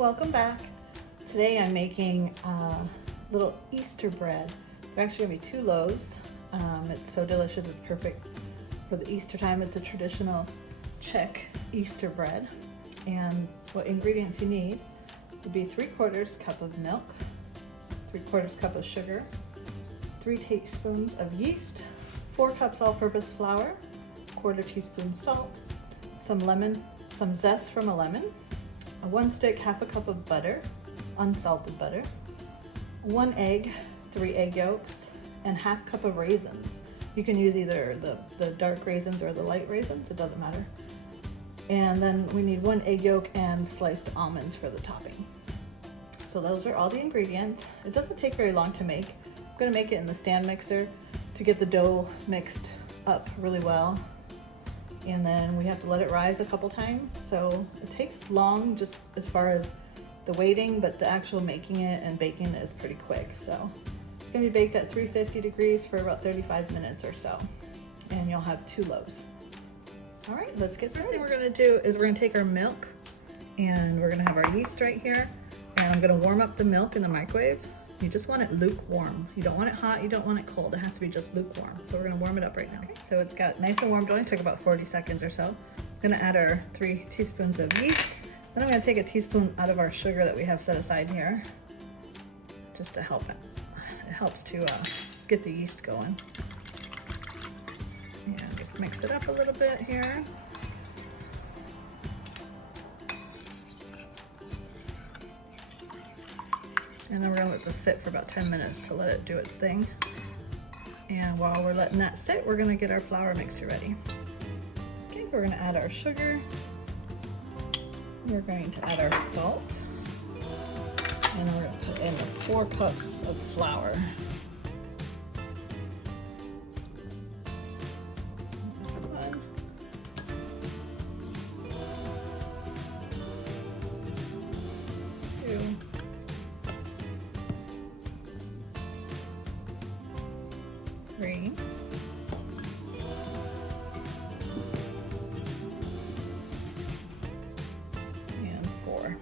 Welcome back. Today I'm making a little Easter bread. They're actually going to be 2 loaves. It's so delicious, it's perfect for the Easter time. It's a traditional Czech Easter bread. And what ingredients you need would be 3/4 cup of milk, 3/4 cup of sugar, 3 teaspoons of yeast, 4 cups all-purpose flour, 1/4 teaspoon salt, some lemon, some zest from a lemon, 1 stick, 1/2 cup of butter, unsalted butter, 1 egg, 3 egg yolks, and 1/2 cup of raisins. You can use either the dark raisins or the light raisins, it doesn't matter. And then we need 1 egg yolk and sliced almonds for the topping. So those are all the ingredients. It doesn't take very long to make. I'm gonna make it in the stand mixer to get the dough mixed up really well. And then we have to let it rise a couple times. So it takes long just as far as the waiting, but the actual making it and baking it is pretty quick. So it's gonna be baked at 350 degrees for about 35 minutes or so. And you'll have 2 loaves. All right, let's get started. First thing we're gonna do is we're gonna take our milk and we're gonna have our yeast right here. And I'm gonna warm up the milk in the microwave. You just want it lukewarm. You don't want it hot, you don't want it cold. It has to be just lukewarm. So we're gonna warm it up right now. Okay, so it's got nice and warm. It only took about 40 seconds or so. I'm gonna add our 3 teaspoons of yeast. Then I'm gonna take a teaspoon out of our sugar that we have set aside here, just to help it. It helps to get the yeast going. Yeah, just mix it up a little bit here. And then we're gonna let this sit for about 10 minutes to let it do its thing. And while we're letting that sit, we're gonna get our flour mixture ready. Okay, so we're gonna add our sugar. We're going to add our salt. And then we're gonna put in the 4 cups of flour. 1, 2, 3, and 4.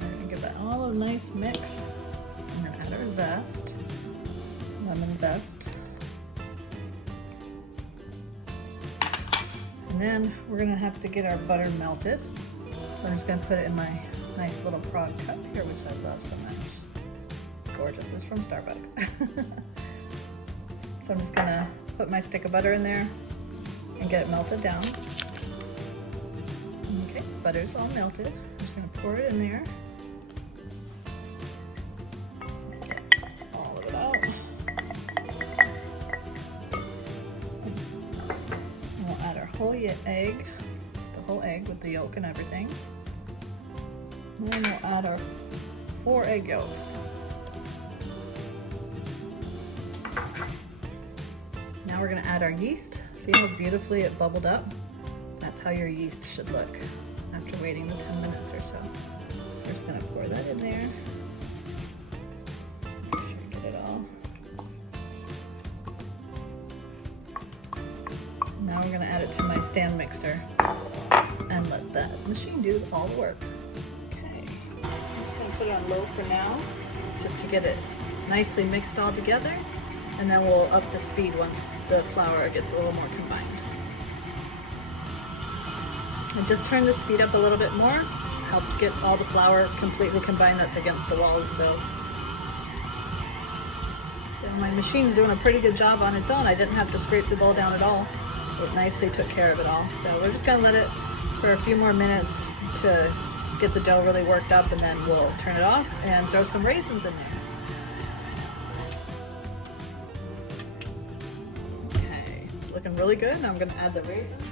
We're going to give that all a nice mix. We're going to add our zest, lemon zest. And then we're going to have to get our butter melted. So I'm just going to put it in my nice little Prague cup here, which I love so much. Gorgeous, it's from Starbucks. So I'm just gonna put my stick of butter in there and get it melted down. Okay, butter's all melted. I'm just gonna pour it in there. Get all of it out. And we'll add our whole egg, just the whole egg with the yolk and everything. And then we'll add our 4 egg yolks. Now we're going to add our yeast. See how beautifully it bubbled up? That's how your yeast should look after waiting the 10 minutes or so. We're just going to pour that in there. Make sure you get it all. Now we're going to add it to my stand mixer and let that machine do all the work. Okay, I'm just going to put it on low for now, just to get it nicely mixed all together. And then we'll up the speed once the flour gets a little more combined. And just turn the speed up a little bit more. Helps get all the flour completely combined that's against the walls. So my machine's doing a pretty good job on its own. I didn't have to scrape the bowl down at all. It nicely took care of it all. So we're just gonna let it for a few more minutes to get the dough really worked up, and then we'll turn it off and throw some raisins in there. Looking really good. Now I'm going to add the raisins.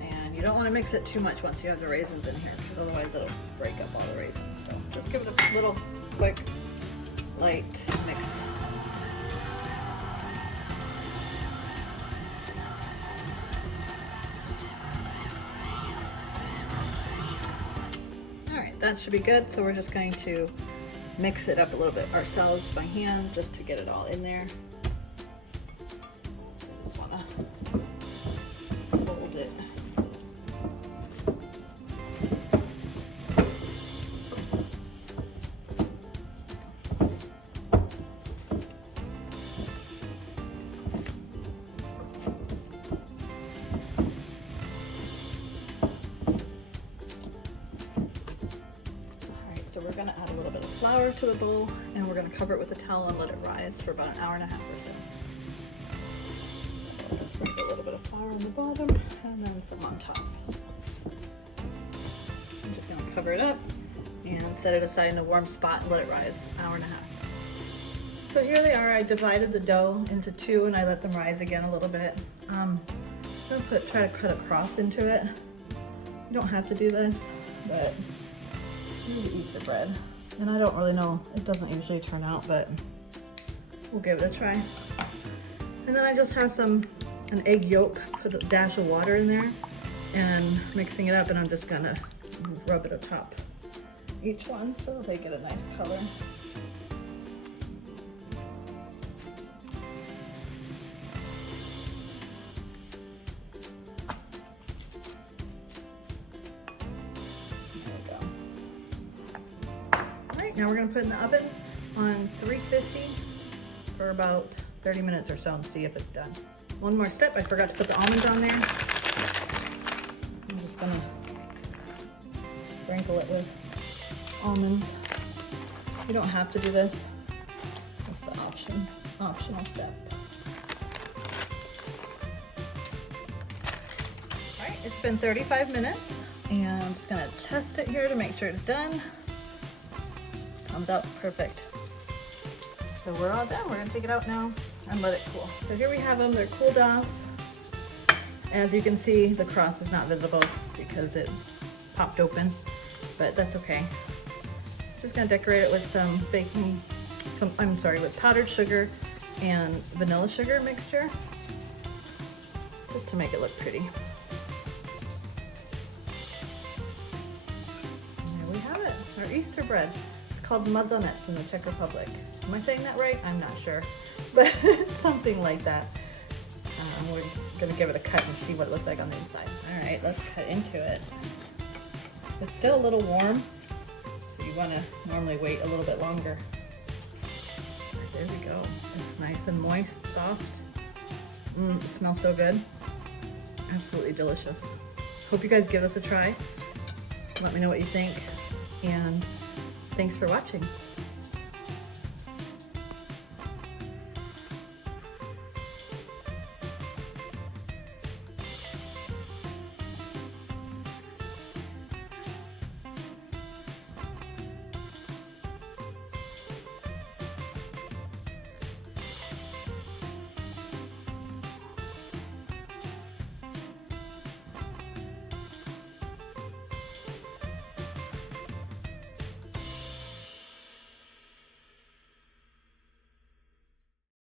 And you don't want to mix it too much once you have the raisins in here, because otherwise it'll break up all the raisins. So just give it a little quick, light mix. Alright, that should be good. So we're just going to mix it up a little bit ourselves by hand just to get it all in there. Hold it we're gonna add a little bit of flour to the bowl, and we're gonna cover it with a towel and let it rise for about an hour and a half or so. Just put a little bit of flour on the bottom and then some on top. I'm just gonna cover it up and set it aside in a warm spot and let it rise an hour and a half. So here they are. I divided the dough into two and I let them rise again a little bit. I'm gonna try to cut across into it. You don't have to do this, but here's the Easter bread. And I don't really know, it doesn't usually turn out, but we'll give it a try. And then I just have an egg yolk, put a dash of water in there and mixing it up, and I'm just gonna rub it atop each one so they get a nice color. Now we're going to put it in the oven on 350 for about 30 minutes or so and see if it's done. One more step, I forgot to put the almonds on there. I'm just going to sprinkle it with almonds. You don't have to do this. It's the optional step. Alright, it's been 35 minutes and I'm just going to test it here to make sure it's done. Comes out perfect. So we're all done. We're gonna take it out now and let it cool. So here we have them, they're cooled off. As you can see, the cross is not visible because it popped open, but that's okay. Just gonna decorate it with some with powdered sugar and vanilla sugar mixture, just to make it look pretty. And there we have it, our Easter bread. Called Mazanec in the Czech Republic. Am I saying that right? I'm not sure, but something like that. We're gonna give it a cut and see what it looks like on the inside. All right, let's cut into it. It's still a little warm, so you wanna normally wait a little bit longer. There we go. It's nice and moist, soft. It smells so good. Absolutely delicious. Hope you guys give this a try. Let me know what you think, and thanks for watching.